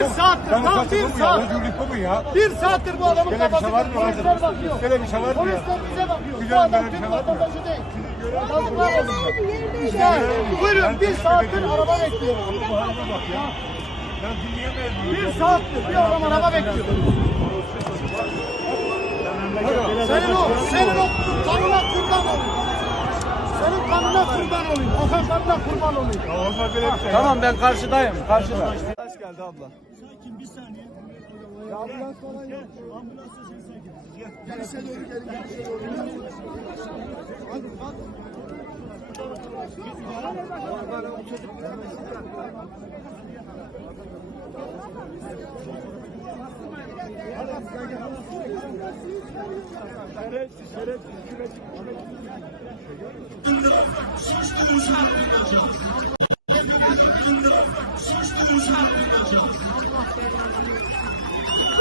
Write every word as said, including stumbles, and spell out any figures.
Bir saattir, tam bir saat. Bu mu ya? Bir saattir bu adamın Böyle bir kafası şey var mı? polisler bakıyor. Böyle bir şey var mı ya? Polisler bize bakıyor. Bu Güzel adam böyle bir Türk şey var mı? vatandaşı değil. Yazıklar olsun. İşte buyurun bir saattir araba bekliyoruz. Ben dinleyemeyiz. Bir saattir bir adam araba bekliyor. Senin o, senin o kanına kurban olayım. Senin kanına kurban olayım. Okan kanına kurban olayım. Tamam ben karşıdayım. Karşıda. Taş geldi abla. Sakin bir saniye. Ya ambulans falan yok. Ambulansla sen sakin. Gel. Gelişe doğru gelin, gelişe doğru. Hadi bak. Şerefsiz, şerefsiz. Susturucu